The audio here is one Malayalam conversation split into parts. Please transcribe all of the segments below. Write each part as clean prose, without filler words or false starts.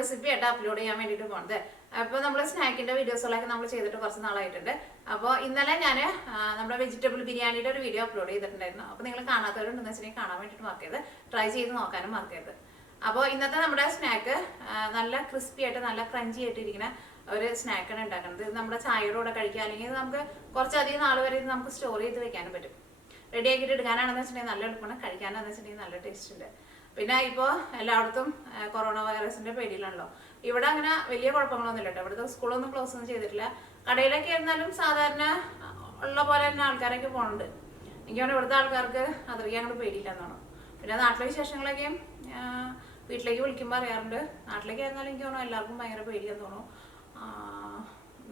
റെസിപ്പി ആയിട്ട് അപ്ലോഡ് ചെയ്യാൻ വേണ്ടിയിട്ട് പോകുന്നത്. അപ്പോൾ നമ്മൾ സ്നാക്കിൻ്റെ വീഡിയോസുകളൊക്കെ നമ്മൾ ചെയ്തിട്ട് കുറച്ച് നാളായിട്ടുണ്ട്. അപ്പോൾ ഇന്നലെ ഞാൻ നമ്മുടെ വെജിറ്റബിൾ ബിരിയാണിയുടെ ഒരു വീഡിയോ അപ്ലോഡ് ചെയ്തിട്ടുണ്ടായിരുന്നു. അപ്പോൾ നിങ്ങൾ കാണാത്തവരുണ്ടെന്ന് വെച്ചിട്ടുണ്ടെങ്കിൽ കാണാൻ വേണ്ടിയിട്ട് മറക്കരുത്, ട്രൈ ചെയ്ത് നോക്കാനും മറക്കരുത്. അപ്പോൾ ഇന്നത്തെ നമ്മുടെ സ്നാക്ക് നല്ല ക്രിസ്പി ആയിട്ട് നല്ല ക്രഞ്ചി ആയിട്ട് ഇരിക്കുന്ന ഒരു സ്നാക്കാണ് ഉണ്ടാക്കുന്നത്. ഇത് നമ്മുടെ ചായയുടെ കൂടെ കഴിക്കുക, അല്ലെങ്കിൽ നമുക്ക് കുറച്ചധികം നാൾ വരെ ഇത് നമുക്ക് സ്റ്റോർ ചെയ്ത് വെക്കാനും പറ്റും. റെഡി ആക്കിയിട്ട് എടുക്കാനാണെന്ന് വെച്ചിട്ടുണ്ടെങ്കിൽ നല്ല എളുപ്പമാണ്, കഴിക്കാനാണെന്ന് വെച്ചിട്ടുണ്ടെങ്കിൽ നല്ല ടേസ്റ്റ് ഉണ്ട്. പിന്നെ ഇപ്പോൾ എല്ലായിടത്തും കൊറോണ വൈറസിന്റെ പേടിയിലാണല്ലോ. ഇവിടെ അങ്ങനെ വലിയ കുഴപ്പങ്ങളൊന്നും ഇല്ല കേട്ടോ. ഇവിടുത്തെ സ്കൂളൊന്നും ക്ലോസ് ഒന്നും ചെയ്തിട്ടില്ല. കടയിലൊക്കെ ആയിരുന്നാലും സാധാരണ ഉള്ള പോലെ തന്നെ ആൾക്കാരൊക്കെ പോകുന്നുണ്ട്. എനിക്ക് തോന്നുന്നു ഇവിടുത്തെ ആൾക്കാർക്ക് അത്രയ്ക്ക് അങ്ങോട്ട് പേടിയില്ലെന്നാണ്. പിന്നെ നാട്ടിലെ വിശേഷങ്ങളൊക്കെ വീട്ടിലേക്ക് വിളിക്കുമ്പോൾ അറിയാറുണ്ട്. നാട്ടിലേക്ക് ആയിരുന്നാലും എനിക്ക് തോന്നുന്നു എല്ലാവർക്കും ഭയങ്കര പേടിയാന്ന് തോന്നുന്നു.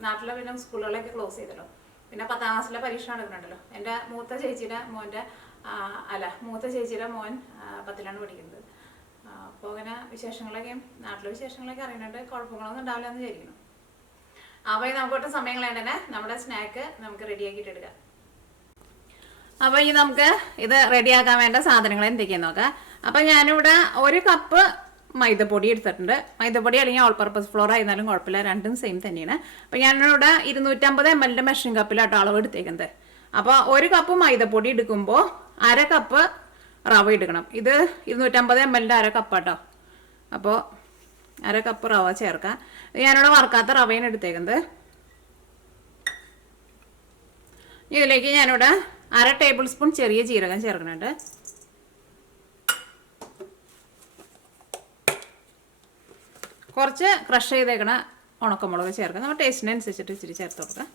നാട്ടിലെ പിന്നെ സ്കൂളുകളൊക്കെ ക്ലോസ് ചെയ്തല്ലോ. പിന്നെ 10ാം ക്ലാസ്സിലെ പരീക്ഷ നടക്കുന്നുണ്ടല്ലോ. എൻ്റെ മൂത്ത ചേച്ചിയുടെ മോൻ 10ലാണ് പഠിക്കുന്നത്. അപ്പോൾ അങ്ങനെ വിശേഷങ്ങളൊക്കെ നാട്ടിലെ വിശേഷങ്ങളൊക്കെ അറിയുന്നുണ്ട്. കുഴപ്പങ്ങളൊന്നും ഉണ്ടാവില്ല എന്ന് വിചാരിക്കുന്നു. അപ്പോൾ നമുക്കൊട്ട് സമയം കളയണ്ട തന്നെ നമ്മുടെ സ്നാക്ക് നമുക്ക് റെഡിയാക്കിയിട്ട് എടുക്കാം. അപ്പോൾ ഇനി നമുക്ക് ഇത് റെഡിയാക്കാൻ വേണ്ട സാധനങ്ങൾ എന്തൊക്കെയാന്ന് നോക്കാം. അപ്പം ഞാനിവിടെ 1 കപ്പ് മൈദപ്പൊടി എടുത്തിട്ടുണ്ട്. മൈദപ്പൊടി അല്ലെങ്കിൽ ഓൾ പർപ്പസ് ഫ്ലോർ ആയിരുന്നാലും കുഴപ്പമില്ല, രണ്ടും സെയിം തന്നെയാണ്. അപ്പം ഞാനിവിടെ 250 ml മെഷറിംഗ് കപ്പിലാട്ടോ അളവ് എടുത്തേക്കുന്നത്. അപ്പോൾ 1 കപ്പ് മൈദപ്പൊടി എടുക്കുമ്പോൾ 1/2 കപ്പ് റവ എടുക്കണം. ഇത് 250 ml 1/2 കപ്പാട്ടോ. അപ്പോൾ 1/2 കപ്പ് റവ ചേർക്കാം. ഞാനിവിടെ വറുക്കാത്ത റവയാണ് എടുത്തേക്കുന്നത്. ഇതിലേക്ക് ഞാനിവിടെ 1/2 ടേബിൾ സ്പൂൺ ചെറിയ ജീരകം ചേർക്കുന്നുണ്ട്. കുറച്ച് ക്രഷ് ചെയ്തേക്കണ ഉണക്കമുളക് ചേർക്കാം. നമ്മൾ ടേസ്റ്റിനനുസരിച്ചിട്ട് ഇച്ചിരി ചേർത്ത് കൊടുക്കാം.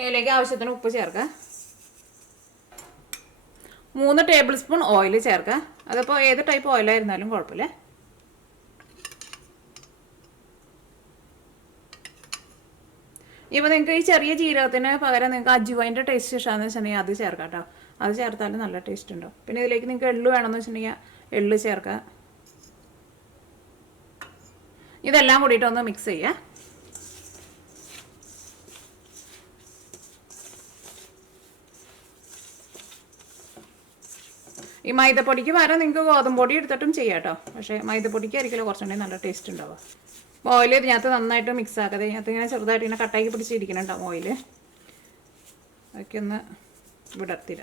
ഇതിലേക്ക് ആവശ്യത്തിന് ഉപ്പ് ചേർക്കാം. 3 ടേബിൾ സ്പൂൺ ഓയിൽ ചേർക്കാം. അതിപ്പോൾ ഏത് ടൈപ്പ് ഓയിലായിരുന്നാലും കുഴപ്പമില്ല. ഇപ്പോൾ നിങ്ങൾക്ക് ഈ ചെറിയ ജീരകത്തിന് പകരം നിങ്ങൾക്ക് അജുവൈൻ്റെ ടേസ്റ്റ് ഇഷ്ടമാണെന്ന് വെച്ചിട്ടുണ്ടെങ്കിൽ അത് ചേർക്കാം കേട്ടോ. അത് ചേർത്താലും നല്ല ടേസ്റ്റ് ഉണ്ടാവും. പിന്നെ ഇതിലേക്ക് നിങ്ങൾക്ക് എള്ള് വേണമെന്ന് വെച്ചിട്ടുണ്ടെങ്കിൽ എള്ള് ചേർക്കാം. ഇതെല്ലാം കൂടിയിട്ട് ഒന്ന് മിക്സ് ചെയ്യുക. ഈ മൈദപ്പൊടിക്ക് പകരം നിങ്ങൾക്ക് ഗോതമ്പൊടി എടുത്തിട്ടും ചെയ്യാം കേട്ടോ. പക്ഷേ മൈദപ്പൊടിക്ക് ആയിരിക്കുമല്ലോ കുറച്ചുകൂടി നല്ല ടേസ്റ്റ് ഉണ്ടാവുക. ഓയിൽ ഇതിനകത്ത് നന്നായിട്ട് മിക്സ് ആക്കാതെ ഇതിനകത്ത് ഇങ്ങനെ ചെറുതായിട്ട് ഇങ്ങനെ കട്ടാക്കി പിടിച്ചിരിക്കുന്നുണ്ടാവും ഓയിൽ. അതൊക്കെ ഒന്ന് വിടർത്തില്ല.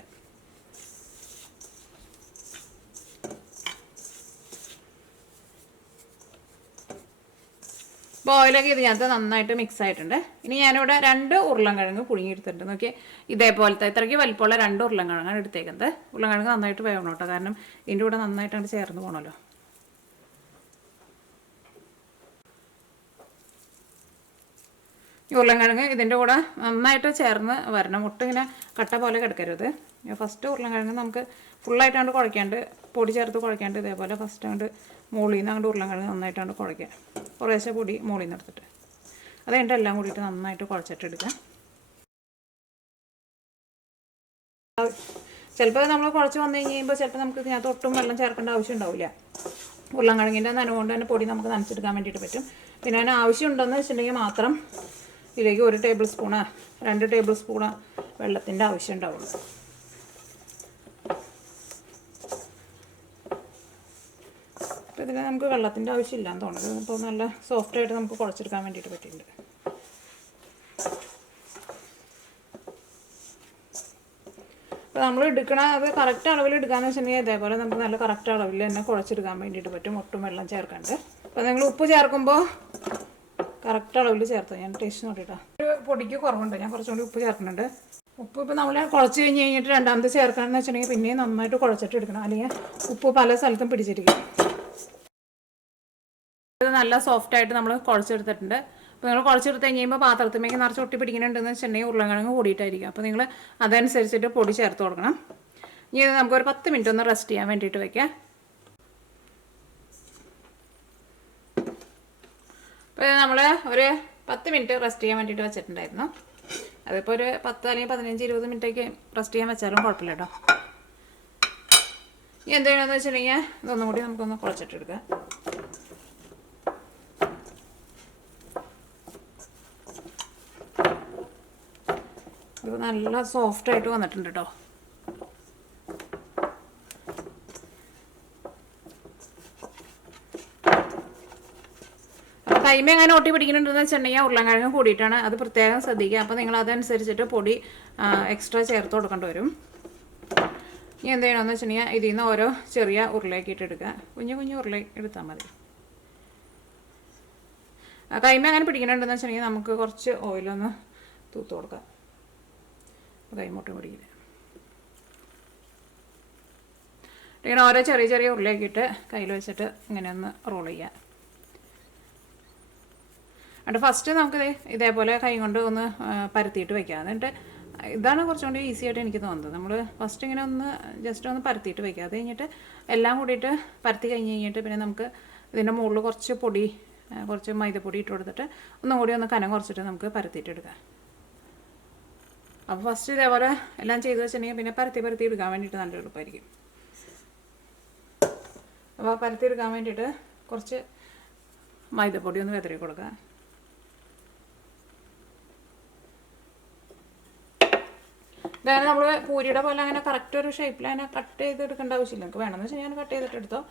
അപ്പോൾ ഓയിലൊക്കെ ഇതിനകത്ത് നന്നായിട്ട് മിക്സ് ആയിട്ടുണ്ട്. ഇനി ഞാനിവിടെ 2 ഉരുളൻകിഴങ്ങ് പുഴുങ്ങിയെടുത്തിട്ടുണ്ട്. നോക്കി ഇതേപോലത്തെ ഇത്രയ്ക്ക് വലിപ്പമുള്ള 2 ഉരുളൻകിഴങ്ങാണ് എടുത്തേക്കുന്നത്. ഉരുളൻകിഴങ്ങ് നന്നായിട്ട് വേവണം കേട്ടോ, കാരണം ഇതിൻ്റെ കൂടെ നന്നായിട്ടാണ് ചേർന്ന് പോകണമല്ലോ. ഉരുളൻകിഴങ്ങ് ഇതിൻ്റെ കൂടെ നന്നായിട്ട് ചേർന്ന് വരണം. ഒട്ടും ഇങ്ങനെ കട്ട പോലെ കിടക്കരുത്. ഫസ്റ്റ് ഉരുളൻകിഴങ്ങ് നമുക്ക് ഫുള്ളായിട്ടാണ്ട് കുഴയ്ക്കാണ്ട്, പൊടി ചേർത്ത് കുഴയ്ക്കാണ്ട് ഇതേപോലെ ഫസ്റ്റ് അങ്ങോട്ട് മുകളിൽ നിന്ന് അങ്ങോട്ട് ഉരുളൻകിഴങ്ങ് നന്നായിട്ടാണ്ട് കുഴയ്ക്കുക. കുറേശ്ശെ പൊടി മുകളിൽ നിന്ന് എടുത്തിട്ട് അത് കഴിഞ്ഞിട്ട് എല്ലാം കൂടിയിട്ട് നന്നായിട്ട് കുഴച്ചിട്ടെടുക്കാം. ചിലപ്പോൾ നമ്മൾ കുഴച്ച് വന്നു കഴിയുമ്പോൾ ചിലപ്പോൾ നമുക്ക് ഇതിനകത്ത് ഒട്ടും വെള്ളം ചേർക്കേണ്ട ആവശ്യം ഉണ്ടാവില്ല. ഉരുളൻകിഴങ്ങിൻ്റെ നനവുകൊണ്ട് തന്നെ പൊടി നമുക്ക് നനച്ചെടുക്കാൻ വേണ്ടിയിട്ട് പറ്റും. പിന്നെ അതിന് ആവശ്യമുണ്ടെന്ന് വെച്ചിട്ടുണ്ടെങ്കിൽ മാത്രം ഇതിലേക്ക് 1 ടേബിൾ സ്പൂണോ 2 ടേബിൾ സ്പൂണോ വെള്ളത്തിൻ്റെ ആവശ്യം ഉണ്ടാവുള്ളൂ. അപ്പോൾ ഇതിൽ നമുക്ക് വെള്ളത്തിൻ്റെ ആവശ്യമില്ലാന്ന് തോന്നുന്നത്. അപ്പോൾ നല്ല സോഫ്റ്റായിട്ട് നമുക്ക് കുഴച്ചെടുക്കാൻ വേണ്ടിയിട്ട് പറ്റിയിട്ടുണ്ട്. അപ്പോൾ നമ്മൾ എടുക്കണ അത് കറക്റ്റ് അളവിൽ എടുക്കാമെന്ന് വെച്ചിട്ടുണ്ടെങ്കിൽ ഇതേപോലെ നമുക്ക് നല്ല കറക്റ്റ് അളവിൽ തന്നെ കുഴച്ചെടുക്കാൻ വേണ്ടിയിട്ട് പറ്റും, ഒട്ടും വെള്ളം ചേർക്കാണ്ട്. അപ്പോൾ നിങ്ങൾ ഉപ്പ് ചേർക്കുമ്പോൾ കറക്റ്റ് അളവിൽ ചേർത്തോ. ഞാൻ ടേസ്റ്റ് നോക്കിയിട്ടാ. ഒരു പൊടിക്ക് കുറവുണ്ട്, ഞാൻ കുറച്ചുകൂടി ഉപ്പ് ചേർക്കുന്നുണ്ട്. ഉപ്പ് ഇപ്പോൾ നമ്മൾ കുഴച്ച് കഴിഞ്ഞിട്ട് രണ്ടാമത് ചേർക്കാമെന്ന് വെച്ചിട്ടുണ്ടെങ്കിൽ പിന്നെയും നന്നായിട്ട് കുഴച്ചിട്ട് എടുക്കണം, അല്ലെങ്കിൽ ഉപ്പ് പല സ്ഥലത്തും പിടിച്ചിരിക്കും. ഇത് നല്ല സോഫ്റ്റായിട്ട് നമ്മൾ കുഴച്ചെടുത്തിട്ടുണ്ട്. അപ്പോൾ നിങ്ങൾ കുഴച്ചെടുത്ത് കഴിയുമ്പോൾ പാത്രത്തിലേക്ക് നിറച്ച് ഒട്ടി പിടിക്കുന്നുണ്ടെന്ന് വെച്ചിട്ടുണ്ടെങ്കിൽ ഉരുളൻകിഴങ്ങ് കൂടിയിട്ടായിരിക്കും. അപ്പോൾ നിങ്ങൾ അതനുസരിച്ചിട്ട് പൊടി ചേർത്ത് കൊടുക്കണം. ഇനി ഇത് നമുക്കൊരു 10 മിനിറ്റ് ഒന്ന് റെസ്റ്റ് ചെയ്യാൻ വേണ്ടിയിട്ട് വയ്ക്കാം. അപ്പോൾ നമ്മൾ ഒരു 10 മിനിറ്റ് റെസ്റ്റ് ചെയ്യാൻ വേണ്ടിയിട്ട് വെച്ചിട്ടുണ്ടായിരുന്നു. അതിപ്പോൾ ഒരു 10 അല്ലെങ്കിൽ 15-20 മിനിറ്റൊക്കെ റെസ്റ്റ് ചെയ്യാൻ വെച്ചാലും കുഴപ്പമില്ല കേട്ടോ. ഇനി എന്ത് ചെയ്യണമെന്ന് വെച്ചിട്ടുണ്ടെങ്കിൽ ഇതൊന്നും കൂടി നമുക്കൊന്ന് കുഴച്ചിട്ടെടുക്കാം. ഇത് നല്ല സോഫ്റ്റായിട്ട് വന്നിട്ടുണ്ട് കേട്ടോ. അപ്പോൾ കൈമ എങ്ങനെ ഒട്ടി പിടിക്കുന്നുണ്ടെന്ന് വെച്ചിട്ടുണ്ടെങ്കിൽ ഉരുളൻകിഴങ്ങ് കൂടിയിട്ടാണ്, അത് പ്രത്യേകം ശ്രദ്ധിക്കുക. അപ്പോൾ നിങ്ങൾ അതനുസരിച്ചിട്ട് പൊടി എക്സ്ട്രാ ചേർത്ത് കൊടുക്കേണ്ടി വരും. ഇനി എന്ത് ചെയ്യണമെന്ന് വെച്ചിട്ടുണ്ടെങ്കിൽ ഇതിൽ നിന്ന് ഓരോ ചെറിയ ഉരുളയാക്കിയിട്ട് എടുക്കുക. കുഞ്ഞു കുഞ്ഞു ഉരുള എടുത്താൽ മതി. കൈമ അങ്ങനെ പിടിക്കുന്നുണ്ടെന്ന് വെച്ചിട്ടുണ്ടെങ്കിൽ നമുക്ക് കുറച്ച് ഓയിലൊന്ന് തൂത്ത് കൊടുക്കാം. കൈമൊട്ടും പിടിക്കില്ല. ഇങ്ങനെ ഓരോ ചെറിയ ചെറിയ ഉരുളയാക്കിയിട്ട് കയ്യിൽ വെച്ചിട്ട് ഇങ്ങനെ ഒന്ന് റോൾ ചെയ്യുക. എന്നിട്ട് ഫസ്റ്റ് നമുക്ക് ഇതേപോലെ കൈ കൊണ്ട് ഒന്ന് പരത്തിയിട്ട് വയ്ക്കുക. എന്നിട്ട് ഇതാണ് കുറച്ചും കൂടി ഈസി ആയിട്ട് എനിക്ക് തോന്നുന്നത്. നമ്മൾ ഫസ്റ്റ് ഇങ്ങനെ ഒന്ന് ജസ്റ്റ് ഒന്ന് പരത്തിയിട്ട് വയ്ക്കുക. അത് കഴിഞ്ഞിട്ട് എല്ലാം കൂടിയിട്ട് പരത്തി കഴിഞ്ഞിട്ട് പിന്നെ നമുക്ക് ഇതിൻ്റെ മുകളിൽ കുറച്ച് മൈദപ്പൊടി ഇട്ട് കൊടുത്തിട്ട് ഒന്നും കൂടി ഒന്ന് കനം കുറച്ചിട്ട് നമുക്ക് പരത്തിയിട്ട് എടുക്കാം. അപ്പോൾ ഫസ്റ്റ് ഇതേപോലെ എല്ലാം ചെയ്ത് വെച്ചിട്ടുണ്ടെങ്കിൽ പിന്നെ പരത്തി എടുക്കാൻ വേണ്ടിയിട്ട് നല്ല എളുപ്പമായിരിക്കും. അപ്പോൾ പരത്തി എടുക്കാൻ വേണ്ടിയിട്ട് കുറച്ച് മൈദപ്പൊടി ഒന്ന് വിതറി കൊടുക്കുക. ഇതാണ് നമ്മൾ പൂരിയുടെ പോലെ അങ്ങനെ കറക്റ്റ് ഒരു ഷേപ്പിൽ അങ്ങനെ കട്ട് ചെയ്തെടുക്കേണ്ട ആവശ്യമില്ല. നമുക്ക് വേണമെന്ന് വെച്ചാൽ ഞാൻ കട്ട് ചെയ്തിട്ട് എടുത്തോ.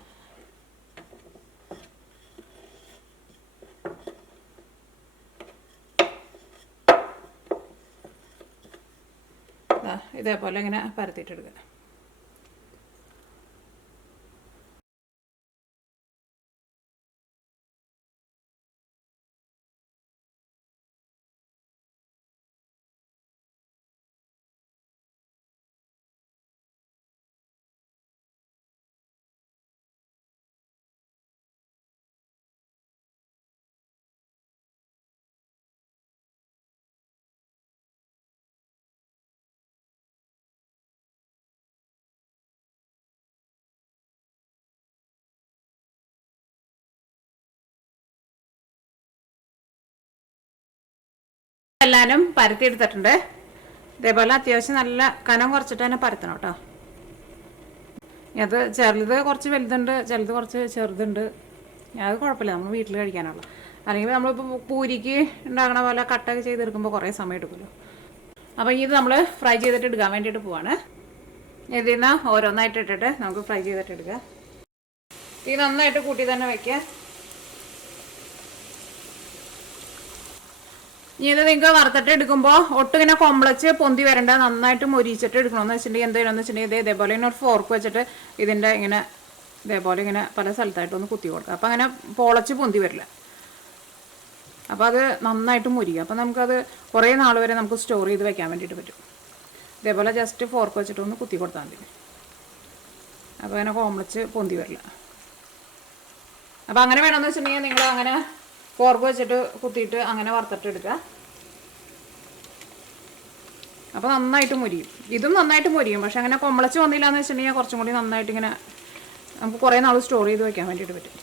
ഇതേപോലെ ഇങ്ങനെ പരത്തിയിട്ടെടുക്കുക. എല്ലാവരും പരത്തിയെടുത്തിട്ടുണ്ട്. ഇതേപോലെ അത്യാവശ്യം നല്ല കനം കുറച്ചിട്ട് തന്നെ പരത്തണം കേട്ടോ. അത് ചെറുത് കുറച്ച് വലുതുണ്ട്, ചിലത് കുറച്ച് ചെറുതുണ്ട്. അത് കുഴപ്പമില്ല, നമ്മൾ വീട്ടിൽ കഴിക്കാനുള്ള. അല്ലെങ്കിൽ നമ്മളിപ്പോൾ പൂരിക്ക് ഉണ്ടാക്കണ പോലെ കട്ടൊക്കെ ചെയ്തെടുക്കുമ്പോൾ കുറേ സമയം എടുക്കുമല്ലോ. അപ്പോൾ ഇത് നമ്മൾ ഫ്രൈ ചെയ്തിട്ട് എടുക്കാൻ വേണ്ടിയിട്ട് പോവാണ്. ഇതിൽ നിന്ന് ഓരോന്നായിട്ട് ഇട്ടിട്ട് നമുക്ക് ഫ്രൈ ചെയ്തിട്ട് എടുക്കാം. ഇത് നന്നായിട്ട് കൂട്ടി തന്നെ വയ്ക്കുക. ഇനി ഇത് നിങ്ങൾക്ക് വറുത്തിട്ട് എടുക്കുമ്പോൾ ഒട്ടും ഇങ്ങനെ കൊമ്പളച്ച് പൊന്തി വരണ്ട, നന്നായിട്ട് മൊരിച്ചിട്ട് എടുക്കണമെന്ന് വെച്ചിട്ടുണ്ടെങ്കിൽ എന്തെങ്കിലും വെച്ചിട്ടുണ്ടെങ്കിൽ ഇതേപോലെ ഇങ്ങനെ ഒരു ഫോർക്ക് വെച്ചിട്ട് ഇതിൻ്റെ ഇങ്ങനെ ഇതേപോലെ ഇങ്ങനെ പല സ്ഥലത്തായിട്ടൊന്ന് കുത്തി കൊടുക്കുക. അപ്പോൾ അങ്ങനെ പൊളച്ച് പൊന്തി വരില്ല. അപ്പോൾ അത് നന്നായിട്ട് മുരിക്കുക. അപ്പോൾ നമുക്കത് കുറേ നാൾ വരെ നമുക്ക് സ്റ്റോർ ചെയ്ത് വെക്കാൻ വേണ്ടിയിട്ട് പറ്റും. ഇതേപോലെ ജസ്റ്റ് ഫോർക്ക് വെച്ചിട്ടൊന്ന് കുത്തി കൊടുത്താൽ മതി. അപ്പോൾ അങ്ങനെ കോമ്പളച്ച് പൊന്തി വരില്ല. അപ്പോൾ അങ്ങനെ വേണമെന്ന് വെച്ചിട്ടുണ്ടെങ്കിൽ നിങ്ങൾ അങ്ങനെ ഫോർക്ക് വെച്ചിട്ട് കുത്തിയിട്ട് അങ്ങനെ വറുത്തിട്ട് എടുക്കുക. അപ്പോൾ നന്നായിട്ട് മുരിയും. ഇതും നന്നായിട്ട് മുരിയും. പക്ഷെ അങ്ങനെ കൊമ്പളച്ച് വന്നില്ല എന്ന് വെച്ചിട്ടുണ്ടെങ്കിൽ കുറച്ചും കൂടി നന്നായിട്ട് ഇങ്ങനെ നമുക്ക് കുറേ നാൾ സ്റ്റോർ ചെയ്ത് വെക്കാൻ വേണ്ടിയിട്ട് പറ്റും.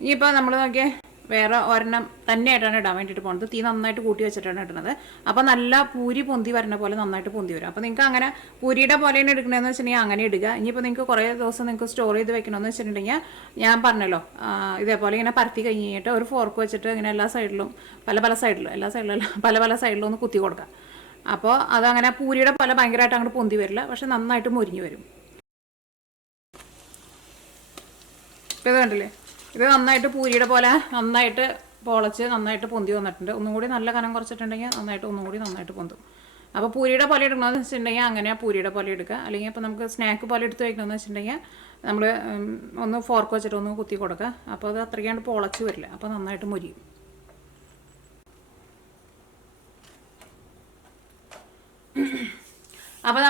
ഇനിയിപ്പോൾ നമ്മൾ നോക്കിയേ വേറെ ഒരെണ്ണം തന്നെയായിട്ടാണ് ഇടാൻ വേണ്ടിയിട്ട് പോകുന്നത്. തീ നന്നായിട്ട് കൂട്ടി വെച്ചിട്ടാണ് ഇടുന്നത്. അപ്പോൾ നല്ല പൂരി പൊന്തി വരുന്ന പോലെ നന്നായിട്ട് പൊന്തി വരും. അപ്പോൾ നിങ്ങൾക്ക് അങ്ങനെ പൂരിയുടെ പോലെയാണ് എടുക്കണമെന്ന് വെച്ചിട്ടുണ്ടെങ്കിൽ അങ്ങനെ ഇടുക. ഇനിയിപ്പോൾ നിങ്ങൾക്ക് കുറേ ദിവസം നിങ്ങൾക്ക് സ്റ്റോർ ചെയ്ത് വെക്കണമെന്ന് വെച്ചിട്ടുണ്ടെങ്കിൽ ഞാൻ പറഞ്ഞല്ലോ ഇതേപോലെ ഇങ്ങനെ പരത്തി കഴിഞ്ഞിട്ട് ഒരു ഫോർക്ക് വെച്ചിട്ട് ഇങ്ങനെ എല്ലാ സൈഡിലും പല സൈഡിലും ഒന്ന് കുത്തി കൊടുക്കുക. അപ്പോൾ അതങ്ങനെ പൂരിയുടെ പോലെ ഭയങ്കരമായിട്ട് അങ്ങോട്ട് പൊന്തി വരില്ല, പക്ഷെ നന്നായിട്ട് മുരിഞ്ഞു വരും. ഇപ്പോൾ ഇത് കണ്ടില്ലേ, ഇത് നന്നായിട്ട് പൂരിയുടെ പോലെ നന്നായിട്ട് പൊളച്ച് നന്നായിട്ട് പൊന്തി വന്നിട്ടുണ്ട്. ഒന്നും കൂടി നല്ല കനം കുറച്ചിട്ടുണ്ടെങ്കിൽ ഒന്നും കൂടി നന്നായിട്ട് പൊന്തും. അപ്പോൾ പൂരിയുടെ പോലെ എടുക്കണമെന്ന് വെച്ചിട്ടുണ്ടെങ്കിൽ അങ്ങനെ പൂരിയുടെ പോലെ എടുക്കുക. അല്ലെങ്കിൽ ഇപ്പോൾ നമുക്ക് സ്നാക്ക് പോലെ എടുത്ത് വയ്ക്കണമെന്ന് വെച്ചിട്ടുണ്ടെങ്കിൽ നമ്മൾ ഒന്ന് ഫോർക്ക് വെച്ചിട്ട് ഒന്ന് കുത്തി കൊടുക്കുക. അപ്പോൾ അത് അത്രയ്ക്കാണ്ട് പൊളച്ച് വരില്ല. അപ്പോൾ നന്നായിട്ട് മുരിയും. അപ്പോൾ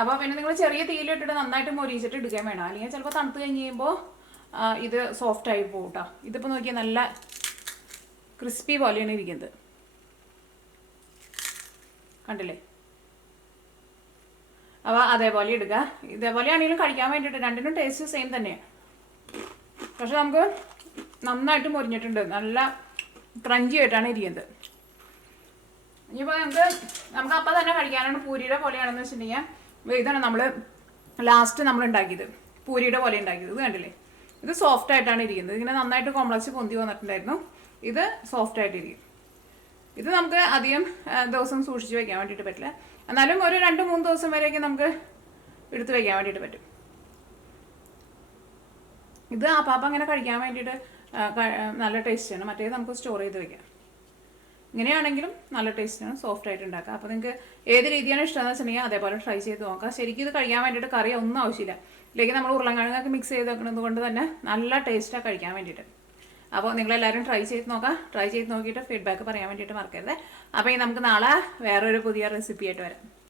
അപ്പോൾ പിന്നെ നിങ്ങൾ ചെറിയ തീയിലിട്ടിട്ട് നന്നായിട്ട് മൊരിച്ചിട്ട് എടുക്കാൻ വേണം. അല്ലെങ്കിൽ ചിലപ്പോൾ തണുത്ത് കഴിഞ്ഞ് കഴിയുമ്പോൾ ഇത് സോഫ്റ്റ് ആയി പോകും കേട്ടോ. ഇതിപ്പോൾ നോക്കിയാൽ നല്ല ക്രിസ്പി പോലെയാണ് ഇരിക്കുന്നത്, കണ്ടില്ലേ? അപ്പോൾ അതേപോലെ എടുക്കുക. ഇതേപോലെ ആണെങ്കിലും കഴിക്കാൻ വേണ്ടിയിട്ട് രണ്ടിനും ടേസ്റ്റ് സെയിം തന്നെയാണ്. പക്ഷെ നമുക്ക് നന്നായിട്ട് മൊരിഞ്ഞിട്ടുണ്ട്, നല്ല ക്രഞ്ചി ആയിട്ടാണ് ഇരിക്കുന്നത്. ഇനിയിപ്പോൾ നമുക്ക് അപ്പം തന്നെ കഴിക്കാനാണ് പൂരിയുടെ പോലെയാണെന്ന് വെച്ചിട്ടുണ്ടെങ്കിൽ ഇതാണ് നമ്മൾ ലാസ്റ്റ് നമ്മൾ ഉണ്ടാക്കിയത്. പൂരിയുടെ പോലെ ഉണ്ടാക്കിയത്. ഇത് കണ്ടില്ലേ, ഇത് സോഫ്റ്റ് ആയിട്ടാണ് ഇരിക്കുന്നത്. ഇങ്ങനെ നന്നായിട്ട് കോംപ്ലക്സ് പൊന്തി വന്നിട്ടുണ്ടായിരുന്നു. ഇത് സോഫ്റ്റ് ആയിട്ടിരിക്കും. ഇത് നമുക്ക് അധികം ദിവസം സൂക്ഷിച്ച് വെക്കാൻ വേണ്ടിയിട്ട് പറ്റില്ല, എന്നാലും ഒരു 2-3 ദിവസം വരെയൊക്കെ നമുക്ക് എടുത്ത് വെക്കാൻ വേണ്ടിയിട്ട് പറ്റും. ഇത് ആപ്പാപ്പ അങ്ങനെ കഴിക്കാൻ വേണ്ടിയിട്ട് നല്ല ടേസ്റ്റാണ്. മറ്റേത് നമുക്ക് സ്റ്റോർ ചെയ്ത് വെക്കാം. ഇങ്ങനെയാണെങ്കിലും നല്ല ടേസ്റ്റാണ്, സോഫ്റ്റ് ആയിട്ട് ഉണ്ടാക്കുക. അപ്പോൾ നിങ്ങൾക്ക് ഏത് രീതിയാണ് ഇഷ്ടമെന്ന് വെച്ചിട്ടുണ്ടെങ്കിൽ അതേപോലെ ട്രൈ ചെയ്ത് നോക്കാം. ശരിക്കും ഇത് കഴിക്കാൻ വേണ്ടിയിട്ട് കറി ഒന്നും ആവശ്യമില്ല. ഇതിലേക്ക് നമ്മൾ ഉരുളൻകിഴങ്ങൊക്കെ മിക്സ് ചെയ്ത് വെക്കുന്നത് കൊണ്ട് തന്നെ നല്ല ടേസ്റ്റാണ് കഴിക്കാൻ വേണ്ടിയിട്ട്. അപ്പോൾ നിങ്ങളെല്ലാവരും ട്രൈ ചെയ്ത് നോക്കാം. ട്രൈ ചെയ്ത് നോക്കിയിട്ട് ഫീഡ്ബാക്ക് പറയാൻ വേണ്ടിയിട്ട് മറക്കരുത്. അപ്പോൾ നമുക്ക് നാളെ വേറൊരു പുതിയ റെസിപ്പി ആയിട്ട് വരാം.